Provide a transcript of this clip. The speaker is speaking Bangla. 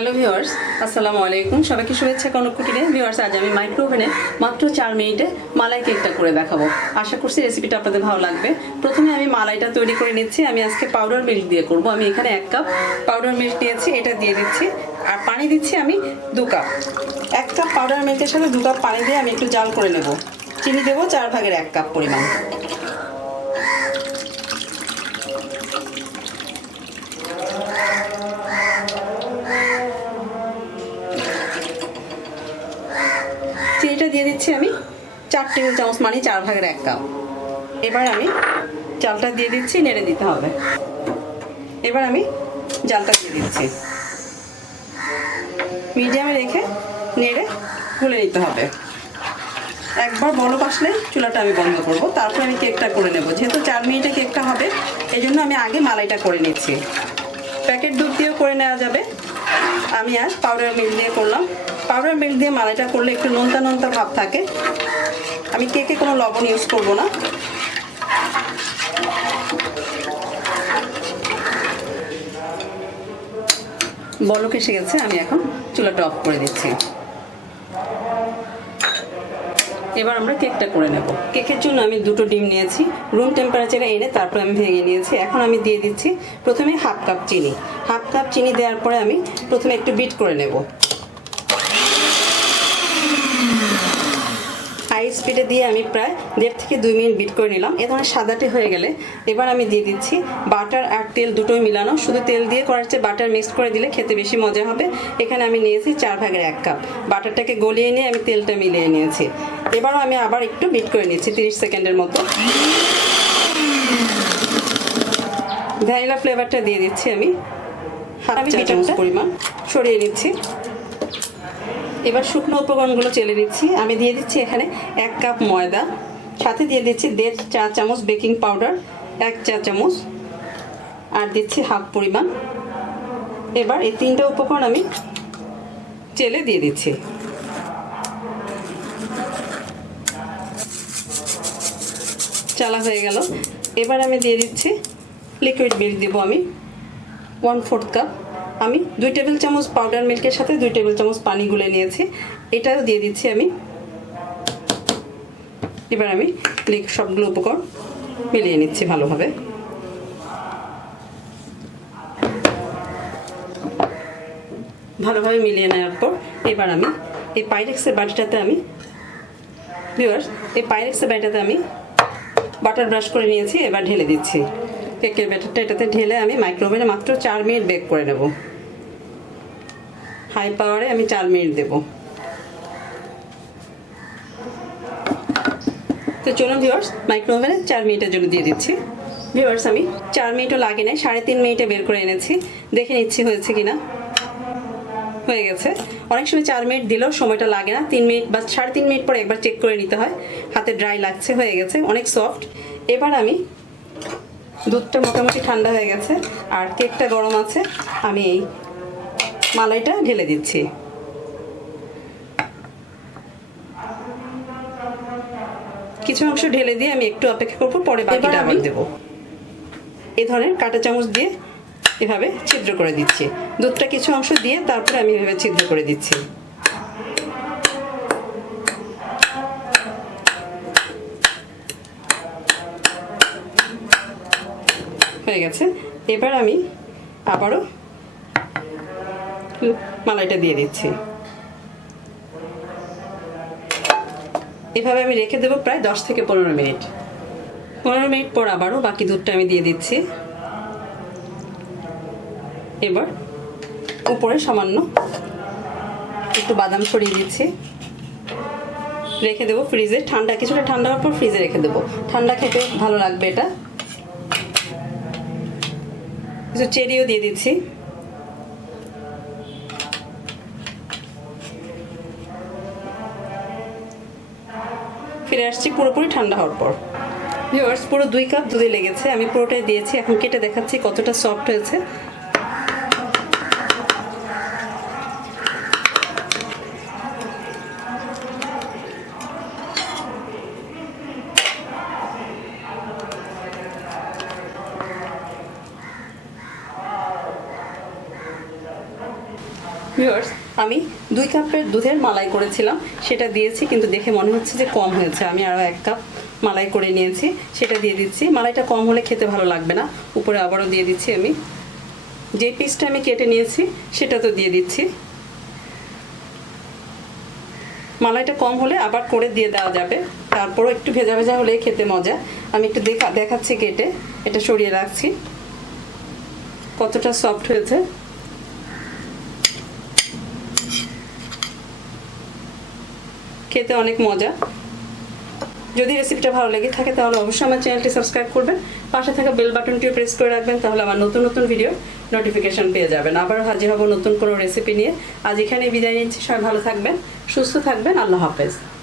হ্যালো ভিউয়ার্স, আসসালামু আলাইকুম। সবাইকে শুভেচ্ছা কনক কুটিরে। ভিউয়ার্স, আজ আমি মাইক্রো ওভেনে মাত্র 4 মিনিটে মালাই কেকটা করে দেখাবো। আশা করছি রেসিপিটা আপনাদের ভালো লাগবে। প্রথমে আমি মালাইটা তৈরি করে নিচ্ছি। আমি আজকে পাউডার মিল্ক দিয়ে করব। আমি এখানে 1 কাপ পাউডার মিল্ক নিয়েছি, এটা দিয়ে দিচ্ছি। আর পানি দিচ্ছি আমি 2 কাপ। 1 কাপ পাউডার মিল্কের সাথে 2 কাপ পানি দিয়ে আমি একটু জাল করে নেব। চিনি দেবো 4 ভাগের 1 কাপ পরিমাণ। চিনিটা দিয়ে দিচ্ছি আমি 4 টেবিল চামচ, মানে 4 ভাগের 1 কাপ। এবার আমি জালটা দিয়ে দিচ্ছি, নেড়ে দিতে হবে। এবার আমি জালটা দিয়ে দিচ্ছি, মিডিয়ামে রেখে নেড়ে গুলে নিতে হবে। একবার বলক আসলে চুলাটা আমি বন্ধ করব, তারপর আমি কেকটা করে নেব। যেহেতু 4 মিনিটে কেকটা হবে, এই জন্য আমি আগে মালাইটা করে নিচ্ছি। প্যাকেট দুধ দিয়েও করে নেওয়া যাবে, আমি আজ পাউডার মিল্ক দিয়ে করলাম। পাউডার মিল্ক দিয়ে মালাইটা করলে একটু নোনতা নোনতা ভাব থাকে। আমি কেকে কোনো লবণ ইউজ করব না। বলক এসে গেছে, আমি এখন চুলাটা অফ করে দিচ্ছি। এবার আমরা কেকটা করে নেব। কেকের জন্য আমি 2টো ডিম নিয়েছি, রুম টেম্পারেচারে এনে তারপর আমি ভেঙে নিয়েছি। এখন আমি দিয়ে দিচ্ছি প্রথমে 1/2 কাপ চিনি। 1/2 কাপ চিনি দেওয়ার পরে আমি প্রথমে একটু বিট করে নেব। হাই স্পিডে দিয়ে আমি প্রায় 1.5 থেকে 2 মিনিট বিট করে নিলাম। এ ধরনের সাদাটে হয়ে গেলে এবার আমি দিয়ে দিচ্ছি বাটার আর তেল দুটোই মিলানো। শুধু তেল দিয়ে করার চেয়ে বাটার মিক্স করে দিলে খেতে বেশি মজা হবে। এখানে আমি নিয়েছি 4 ভাগের 1 কাপ। বাটারটাকে গলিয়ে নিয়ে আমি তেলটা মিলিয়ে নিয়েছি। এবারও আমি আবার একটু বিট করে নিচ্ছি 30 সেকেন্ডের মতো। ভ্যানিলা ফ্লেভারটা দিয়ে দিচ্ছি আমি 1/2 চামচ পরিমাণ, সরিয়ে নিচ্ছি। এবার শুকনো উপকরণগুলো চেলে দিচ্ছি। আমি দিয়ে দিচ্ছি এখানে 1 কাপ ময়দা, সাথে দিয়ে দিচ্ছি 1.5 চা চামচ বেকিং পাউডার, 1 চা চামচ, আর দিচ্ছি হাফ পরিমাণ। এবার এই 3টে উপকরণ আমি চেলে দিয়ে দিচ্ছি। চালা হয়ে গেল। এবার আমি দিয়ে দিচ্ছি লিকুইড মিল্ক, দেবো আমি 1/4 কাপ। আমি 2 টেবিল চামচ পাউডার মিল্কের সাথে 2 টেবিল চামচ পানি গুলে নিয়েছি, এটাও দিয়ে দিচ্ছি আমি। এবার আমি সবগুলো উপকরণ মিলিয়ে নিচ্ছি ভালোভাবে। ভালোভাবে মিলিয়ে নেওয়ার পর এবার আমি এই পাইরেক্সের বাটিটাতে আমি বাটার ব্রাশ করে নিয়েছি। এবার ঢেলে দিচ্ছি কেকের ব্যাটারটা। এটাতে ঢেলে আমি মাইক্রোওভেনে মাত্র 4 মিনিট বেক করে নেব। হাই পাওয়ারে আমি 4 মিনিট দেব। তো চলুন ভিউয়ার্স, মাইক্রোওভেনে 4 মিনিটের জন্য দিয়ে দিচ্ছি। ভিউয়ার্স, আমি 4 মিনিটও লাগে নাই, 3.5 মিনিটে বের করে এনেছি। দেখে নিচ্ছি হয়েছে কিনা। হয়ে গেছে। অনেক সময় 4 মিনিট দিলেও সময়টা লাগে না, 3 মিনিট বা 3.5 মিনিট পরে একবার চেক করে নিতে হয়। হাতে ড্রাই লাগছে, হয়ে গেছে, অনেক সফট। এবার আমি দুধটা মোটামুটি ঠান্ডা হয়ে গেছে আর কেকটা গরম আছে, আমি এই মালাইটা ঢেলে দিচ্ছি। কিছু অংশ ঢেলে দিয়ে আমি একটু অপেক্ষা করব, পরে বাকিটা আবার দেব। এই ধরনের কাঁটা চামচ দিয়ে এভাবে ছিদ্র করে দিচ্ছি। দুধটা কিছু অংশ দিয়ে তারপরে আমি এভাবে ছিদ্র করে দিচ্ছি। হয়ে গেছে। এবার আমি আবারও মালাইটা দিয়ে দিচ্ছি। এভাবে আমি রেখে দেবো প্রায় 10 থেকে 15 মিনিট। 15 মিনিট পর আবারও বাকি দুধটা আমি দিয়ে দিচ্ছি। এবার উপরে সামান্য একটু বাদাম ছড়িয়ে দিচ্ছি। রেখে দেবো ফ্রিজে, কিছুটা ঠান্ডা হওয়ার পর ফ্রিজে রেখে দেবো। ঠান্ডা খেতে ভালো লাগবে এটা। কিছু চেরিও দিয়ে দিচ্ছি। ফিরে আসছি পুরোপুরি ঠান্ডা হওয়ার পর। ভিউয়ার্স, পুরো 2 কাপ দুধে লেগেছে, আমি পুরোটাই দিয়েছি। এখন কেটে দেখাচ্ছি কতটা সফট হয়েছে। ভিউয়ার্স, আমি 2 কাপের দুধের মালাই করেছিলাম, সেটা দিয়েছি, কিন্তু দেখে মনে হচ্ছে যে কম হয়েছে। আমি আরও 1 কাপ মালাই করে নিয়েছি, সেটা দিয়ে দিচ্ছি। মালাইটা কম হলে খেতে ভালো লাগবে না। উপরে আবারও দিয়ে দিচ্ছি আমি যে পিসটা আমি কেটে নিয়েছি, সেটা তো দিয়ে দিচ্ছি। মালাইটা কম হলে আবার করে দিয়ে দেওয়া যাবে, তারপরও একটু ভেজা ভেজা হলেই খেতে মজা। আমি একটু দেখাচ্ছি কেটে, এটা সরিয়ে রাখছি। কতটা সফট হয়েছে, খেতে অনেক মজা। যদি রেসিপিটা ভালো লেগে থাকে তাহলে অবশ্যই আমার চ্যানেলটি সাবস্ক্রাইব করবেন, পাশে থাকা বেল বাটনটিও প্রেস করে রাখবেন, তাহলে আমার নতুন নতুন ভিডিও নোটিফিকেশন পেয়ে যাবেন। আবার হাজির হব নতুন কোনো রেসিপি নিয়ে। আজ এখানে বিদায় নিচ্ছি। সবাই ভালো থাকবেন, সুস্থ থাকবেন। আল্লাহ হাফেজ।